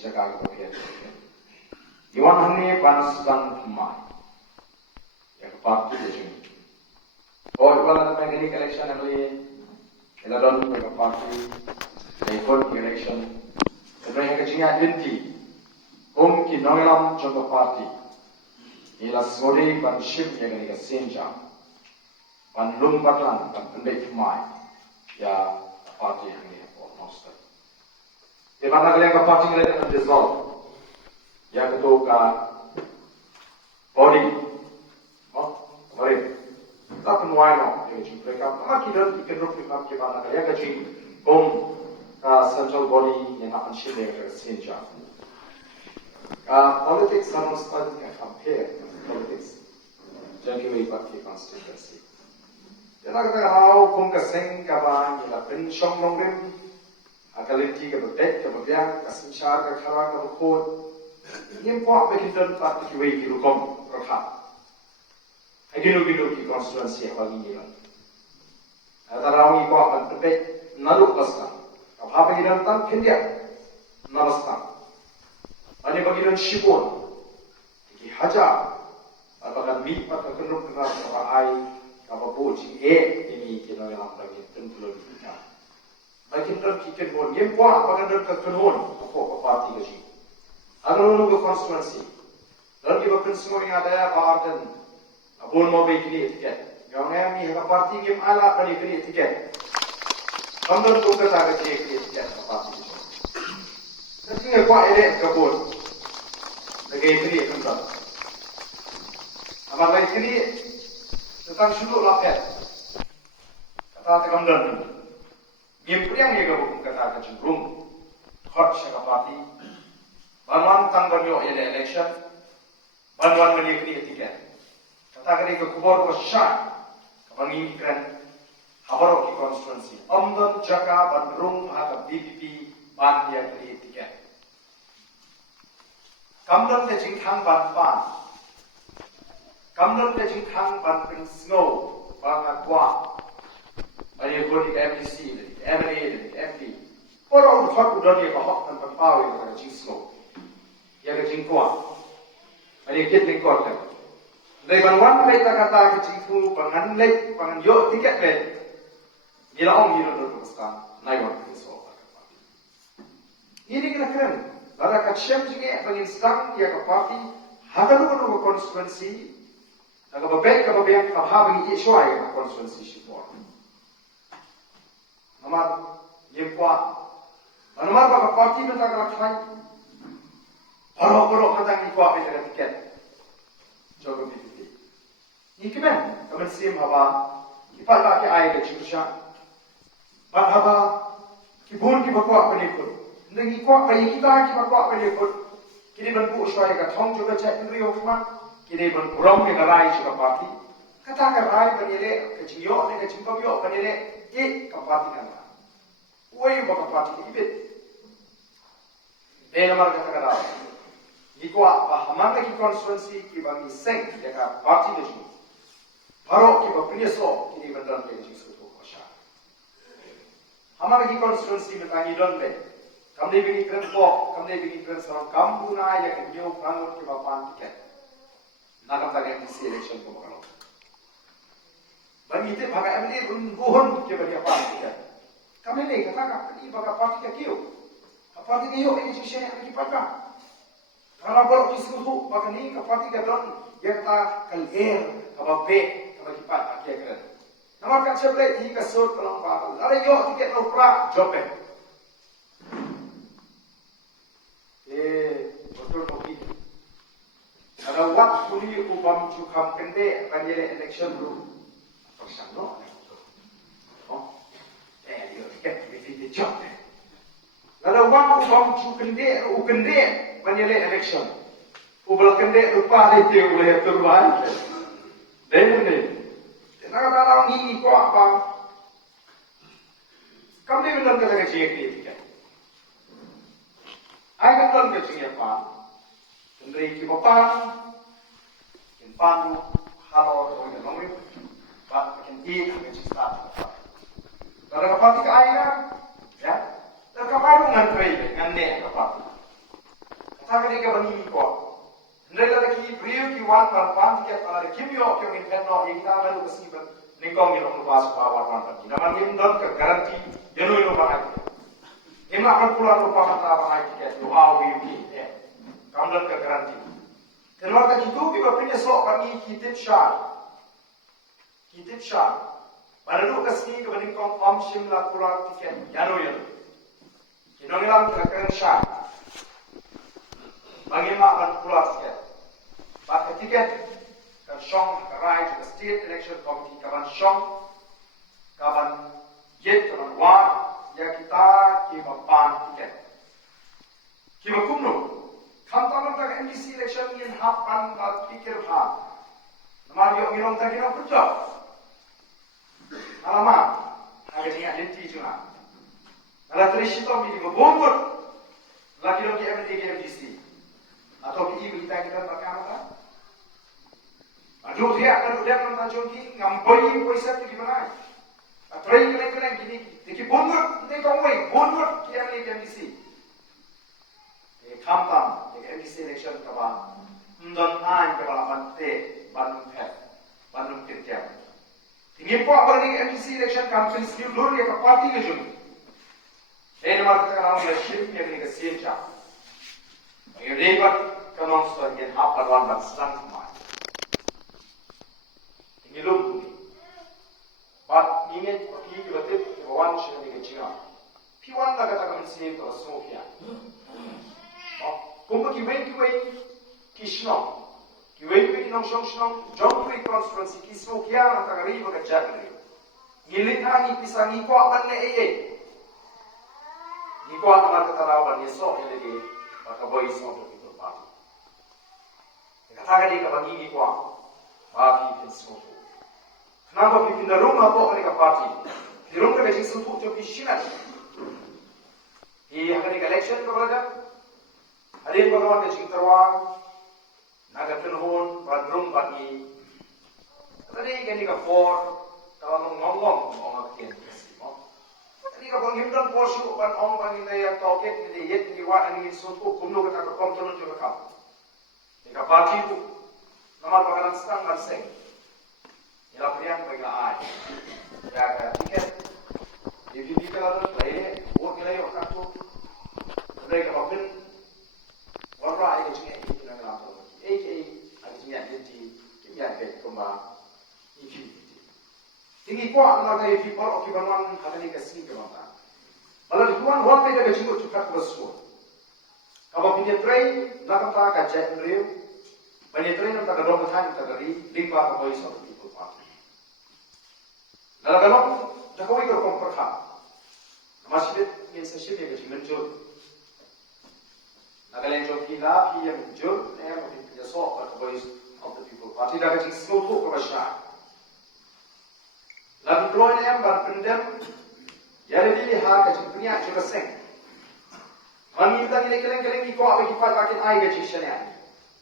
jaga kita biar. Iwan hani panas dan kemai. Ya parti je. Oh, iwan ada megani election ali. Eladon mereka parti. Ikut election. Mereka kerja inti. Ki noilam jogo parti. Ila sore ban ship yang ni senja. Ban lum batlan ban pendek kemai. Ya parti yang ni almost. Di mana kalian parti ni ada dissolve. Yang kedua body. Mari. Tak penuai no. Jadi mereka makin ikan rupi makin mana kaya kaji central body yang akan ship yang senja. Politics harus compare politics. Jadi we pakai constituency. Jadi kita tahu kung kaseng kapan kita pensiun nongrim, akaliti kita bet kita biar kasensyar kita kerana kita kod. Ini apa begitu tak kita kirukom perhat. Aginu ki constituency apa ini lah. Ada orang ini apa bet nalu pasang. Apa kita tentang India nalastang. Ani bagian shibon, ki haja, apakah mi pada kenur kenal apa ai, apa boji ini kita yang bagi tentu kita. Bagi tentu kita pun, yang kuat bagian tentu kenur apa parti kerja. Agar orang berkonstituensi, lagi bagian semua yang ada bahagian, abon mau beli tiket. Yang ni apa parti yang ala beli tiket. Kamu tu kata kerja tiket apa parti. Tapi ni kuat elok kabur. Lagi ini tentang. Apa lagi ini tentang suluk lapet. Kata tekan dan. Yang ni kabur kata kecenderung. Hot siapa parti. Banwan tanggal yo election. Banwan menikmati tiket. Kata kali kubur bersyar. Kapan ini keren. Habarok di konstituensi. Amdan Jaka Bandung atau BPP ban dia beli tiket. Kamdon te jing kang ban ban. Kamdon te jing kang ban ping snow bang agwa. Ani ko di MPC, di MNA, di MP. Orang hot udah dia bahok dan berpau yang ada jing snow. Yang jing kwa. Ani kit ni kwa kan. Dari ban mereka kata ke jing ku bangan lek, bangan yo tiket lek. Gila om gila dulu sekarang. Naik waktu so. Ini kira-kira. Ada kaciam juga bagi sedang dia ke parti, hagalu ke konstituensi, agak berbeza keberbedaan apa bagi isway ke konstituensi support. Nomor yang kuat, nomor bagi parti mereka kelakar, orang-orang kata ni kuat mereka tiket, jaga BPP. Ini kemen, kemen sim apa, kita lagi ayat kecuali, apa, kibun kita kuat penikut. Nengi kuat bayi kita kita kuat bayi pun kini bentuk usai ke thong juga cek negeri okman kini bentuk rom ke rai juga parti kata ke rai penile ke ciyo ne ke cimpam yo penile ke parti kan woi baka parti ibet nomor kata kata ni kuat pahaman ke konstituensi ki bagi seng ya ka parti ke ciyo baru ki bapnya so kini bentar ke ciyo suatu kosha hamar ki konstituensi mentangi don be kami begini kerenpok, kami begini kerensalam, kamu na yang nyo pangut ke bapan tiket. Nakam tagay di election ko makalo. Bagi itu bagai MLA buhon ke bagi apa tiket. Kami ni kata kami bagai parti ke kiyo. Parti kiyo ini sisi yang dipakar. Kalau boleh kisah bagai ni ke parti ke don, dia kata kalir, kababe, kabagipat akhir keren. Nama kan sebelah ini kesur pelang bakal. Ada yo tiket nopra jope. Betul bagi. Ada waktu ni ubam cukam kende banjir election dulu. Persan no. Oh. Dia tiket di job. Ada waktu ubam cukende banjir election. Ubal kende lupa dia boleh turban. Dan ni. Nak kata ni ko apa? Kami benar kata kecil tiket. Ay kan ke sini apa? Kendri ki bapan, kin panu, halo ko yang nongri, pak kin di ke cista. Kalau kapati ka ay na, ya, kalau kapati ngan pray, ngan ne kapati. kata ni ka bani ko nela ki priu ki wan pan tiket ala kimyo ke min penno kita lalu kesiban nikong ni orang lupa sebab wan pan nama ni don ke garanti jenu ino bahai ima akan pulang lupa mata bahai tiket yo au wi kamdan ke garanti terima kasih itu kita punya sok bagi kitip syar pada dulu kesini kebening kong om simla pulang tiket janu kinong ilang keren syar bagi mak akan pulang tiket pakai tiket kan syong kerai ke state election committee kawan syong kawan jet kawan war ya kita kima pan tiket kima kumno kamtaman tak MDC election in hapan kat pikir ha nama yo ngilong tak kira betul alamak agak ni identiti cuma ala terishito mi digo bongot lagi lagi MDC atau ki berita kita pakai apa aduh dia akan udah nonton joki ngampoi poisa tu gimana atrai kena gini diki bongot ni kau bongot ki MDC kamtam MDC election kaba ndon an kaba bante bandung kerja tinggi po apa ni MDC election campaign skill lor ya party ke jum nama kita nama leadership yang ni kesenja yang lebat kanong sebagai apa lawan bangsang semua tinggi lor bat ingin pergi ke batik kawan sih ni kecil piwan tak kata kami sih tu Sofia kumpa kiwei kishnong kiwei kinong shong jong kui constituency kismo kia nang tagari baga jagri ngilit hangi pisangi ko aban ne ni ko aban katalawan ni so ilagi baka voice of the people party kata ka bagi ni ko ba pi kismo kenapa pi pinda rumah ko ka party di rumah ka jinsu tu jo kishina hi hakani election ko baga Adin bagawan ke Cingterwang, naga tenhon, badrum bagi. Tadi kini ka for, kalau ngomong kian kesimo. Tadi ka banghimdan porsi upan ong bagi daya toket ni yet ni wa ani suku kumno ka ka kom tono juga kau. Ni ka parti tu, nama bagalan stang marseng. Ila priang bagi ai. Ya ka tiket. Jadi kalau lain, buat kelai waktu tu. Tadi ka bapin orang yang cakap ini dengan apa? Akhirnya jadi kita kembali ini. Tinggi kuat naga ini people okibanan hari ini kesini kemana? Malah tuan waktu itu berjumpa cepat bersuara. Kalau punya train, nak apa kajian real, banyak train yang tak ada orang yang tak ada lima atau voice of the people party. Lalu kalau Jokowi kerong perhal, masih ini sesi ini berjumpa. Nagalan jokila yang jur mungkin punya sok atau voice of the people party dah kecil semua ke masyarakat. Lalu keluar yang berpendam, jadi dia hak kecil punya juga seng. Mami kita ni keleng ni kau apa kita pakai air kecil syariah.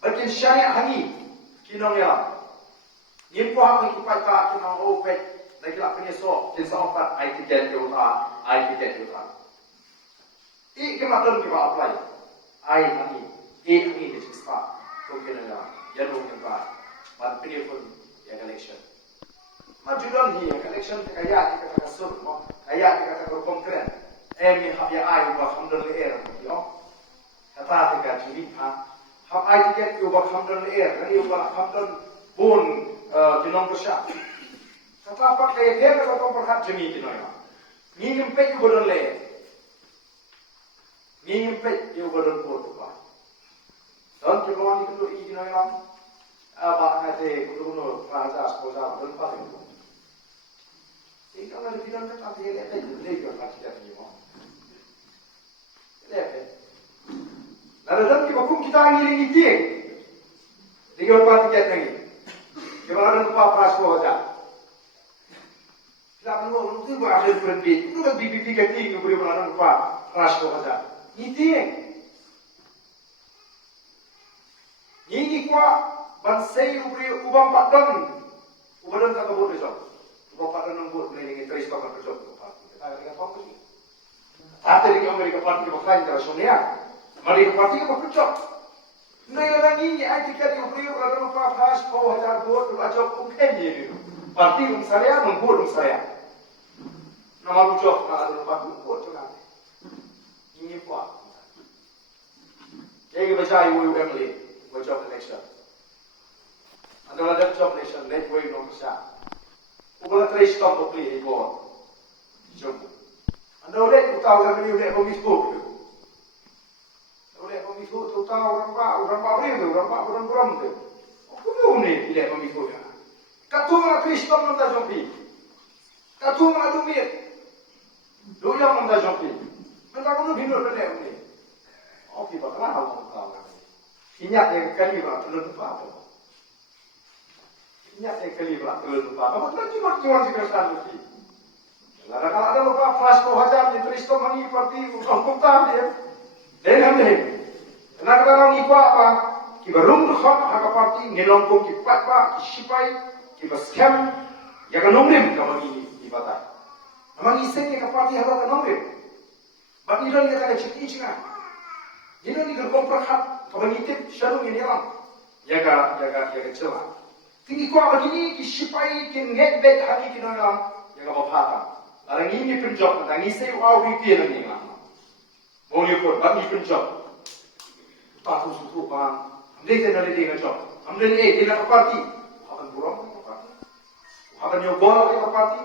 Bagian syariah hangi kinong ya. Ni kau apa kita pakai kinong opet, lagi lah punya sok jenis apa air tiket juta. Ini kematan kita apply. Ai hangi ke cista mungkin ada yang ban penyusun yang election majudan hi election kaya kita kasur kaya kita konkret mi hab ya ai ba hamdan le kata tiga juli hab ai tiket yo ba hamdan le kan yo ba hamdan bon kinong persya kata apa kaya dia ka tong perhat jemi kinoy ni nyempet yo bodon le ni nyempet yo bodon pot ba don ke bawani kudu i kinoy lam aba ngate kudu raja sposa don pa ko ikaw na bilang ka ate le ko pa siya mo le lalu kita hukum kita ngiling itik tiga empat tiket lagi kemarin lupa prasko aja kita menunggu itu berhasil berhenti itu kan BBP keti keberi malam lupa prasko aja itik ini kuah bansai ubang patron ubang tak kabur besok ubang patron nunggu ini terus bakal besok kita ada apa sih? Ada di Amerika Parti Demokrat Internasional. Mereka parti apa kerja? Nailang ini ai tiket yang beri orang lupa pas kau hajar buat ajak mungkin je. Parti saya membuat saya. Nama ucap kalau lupa buat tu nanti. Ini buat. Jadi baca ibu family, baca election. Anda ada job election, let way no bisa. Ugal trace stop beli ibu. Jom. Anda boleh tahu kan ini boleh Facebook. Boleh Facebook tu tahu orang beri tu, orang beram tu. Apa ni dia Facebook ya? Katu mana trace stop nanti jompi. Katu mana dumit. Doya nanti jompi. Nanti kamu bingung benda ni. Okey, bakal awak tahu kan. Ingat yang kali berapa telur apa? Ingat yang kali berapa telur apa? Apa cuma sih kesan mesti. Lalu kalau ada lupa flash ko hajar di tulis to mangi parti hukum tam dia. Dengan dia. Nak orang ikut apa? Kita rum khot hak parti ngelong ko kipat pa sipai kita scam ya kan nomrim kamu ini ibadah. Amang isen ke parti halo kan nomrim. Bagi dia kata cik cina. Ini ni kalau perhat kamu itip shalom ini orang. Jaga celah. Tinggi ko begini sipai ke ngetbet hari kita orang jaga bapatan. Orang ini penjok, orang ini saya awal fikir ni lah. Boleh pun, bagi penjok. Patuh suatu bang, ambil kenal dia penjok. Ambil dia nak parti, akan buruk ke parti, akan nyobol ke parti.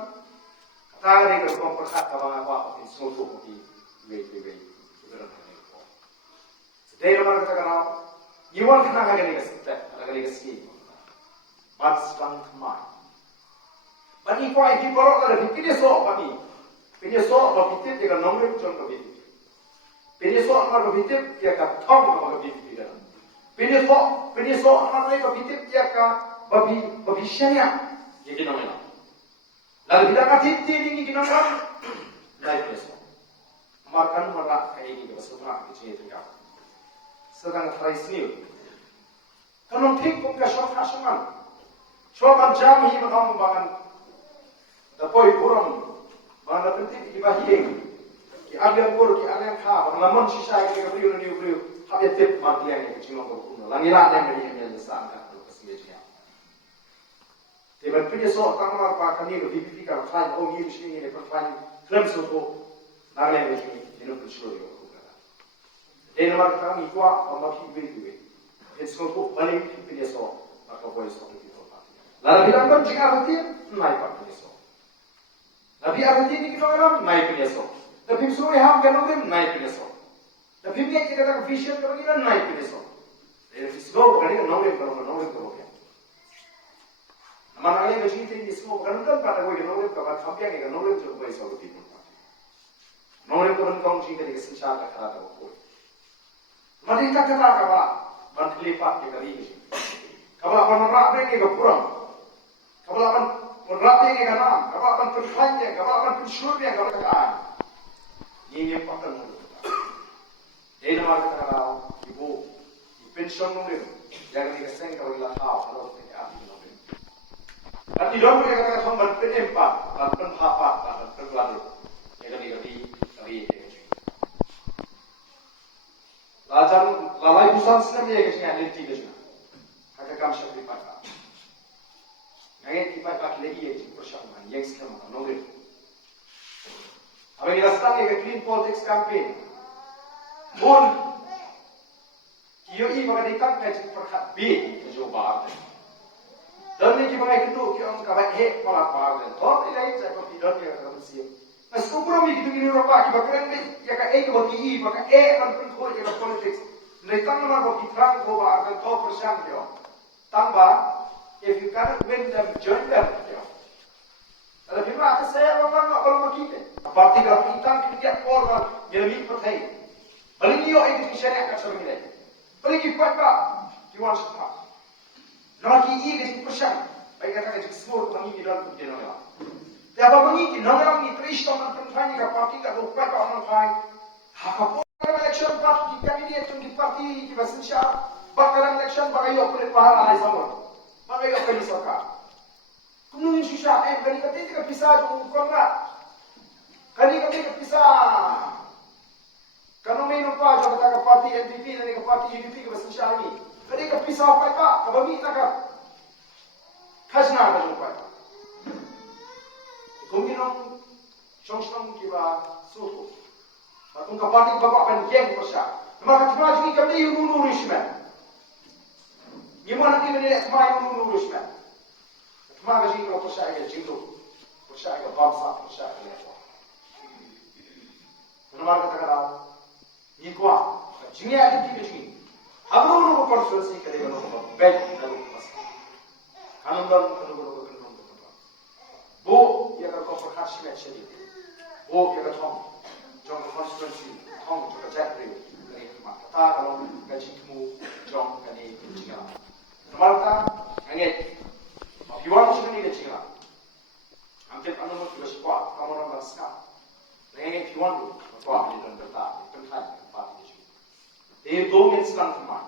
Kata dia kalau perhat kawan apa, ini suatu parti, wait. Sedih orang kata kalau, iwan kena agak ni kesini, but strong mind. Bani ko ai borok ada fikir so bani. Pilih so berfikir dengan nomor contoh itu. Pilih so nomor berfikir dia ka thom nomor berfikir. Pilih so nomor berfikir dia ka babishanya. Jadi namanya. Lalu kita kata ini kita nak life lesson. Makan marak kayak ini bersama kecil itu kan. Sedang traisni. Kalau tik pun kasih kasihan. Coba jam ini macam bangan. Tapi kurang mana penting dibahing. Ki alian pur ki alian kha, banglamun sisa ki beriu habis tip martian ni kecil orang kuno. Langilah yang beri yang sangat tu kesengaja. Tiba pilih so tangma pa kani BPP ka fan o ni sini ni perfan film so nale ni ni no kecil yo. Dia nama kami kuat orang hidup. It's so tu balik pilih so atau boleh so kita. Lalu bilang kan jika hati naik pilih so. Nabi arti ni kita orang naik pilih so. Nabi suruh ham kan orang naik pilih so. Nabi ni kita kata vision kalau kita naik pilih so. Jadi semua orang ni naik kalau. Nama yang macam ini semua orang kan pada kau naik kalau sampai yang naik tu boleh so kita. Naik orang kau cinta dengan sesuatu kerana kau. Mari kita kata kawan, bantli pak kita ini. Kawan apa nak beri ke kurang. Kawan apa Rapi yang kanam, kawan akan terfanya, kawan akan tersyurnya, kawan akan. Ini pakar mulut. Ini nama kita kalau ibu, pensiun mulut, jangan dikasih kalau ilah tahu kalau tidak ada mulut. Dan tidak boleh kata sambil penempat, dan penhapat, dan pengelari. Ini kali. Lajar lalai busan senang dia kesini ada tiga jenak. Kakak kami syakri pakar. Ngayon, iba lagi yang persamaan, yang sekarang nongol. Abang ilastan yang clean politics campaign. Pun, iyo iba ka dikat ngayon perkat B, yung bahan. Dan ni iba ngayon ito, yung kabahit mga bahan. Tot ilay sa ibang pidon yung kamusiyo. Mas kumpulo mi kita ginuro pa, iba keren ni, ya ka A kabati I, iba ka A ang pinto yung politics. Naitang naman ko kitrang ko ba, ang to persyang yun. Tamba, if you cannot win them, join them. Kalau firman atas saya orang nak kalau begitu. Apalagi kalau kita kerja orang yang lebih percaya. Paling dia itu syariat kat sebab ini. Paling kita pak, jual semua. Nama kita ini persyang. Baik kata kita semua orang ini dalam kerja nama. Tiada begini, nama ini terus orang percaya kita parti kita lupa orang lain. Apa pun election parti kita ini itu di parti kita sensia. Bakalan election bagaimana boleh pahala sama. Makanya kau disokak. Kunung susah, kali kita pisah dengan kontra. Kali kita pisah. Kalau main lupa, jika kita parti NPP dan kita parti UDP kita susah ini. Ketika pisau pai pak, kabagi taka khazna ka pai. Kuminong song kiba suku. Matung kapati bapak akan yang persa. Maka cuma jadi kami yunu risman. Gimana kita ni cuma yunu risman. Cuma kasi kalau persa ya jitu, persa ya bangsa, persa ya lepas. Nama kata kata ni kuat. Jinnya ada di sini. Hablu nu persuasi kerja nu baik dalam masa. Kanun kanun. Bu ya kalau kau perkhidmat sendiri. Bu ya kalau jom konstitusi, jom juga jadi dari kata kalau gaji kamu jom kani jika. Normalta angin, mafiwan sini gaji lah. Hampir anu mau juga sekolah, kamu orang bersekolah. Angin fiwan tu, sekolah di dalam berta, bertai apa di sini. Dia dua minit selang teman.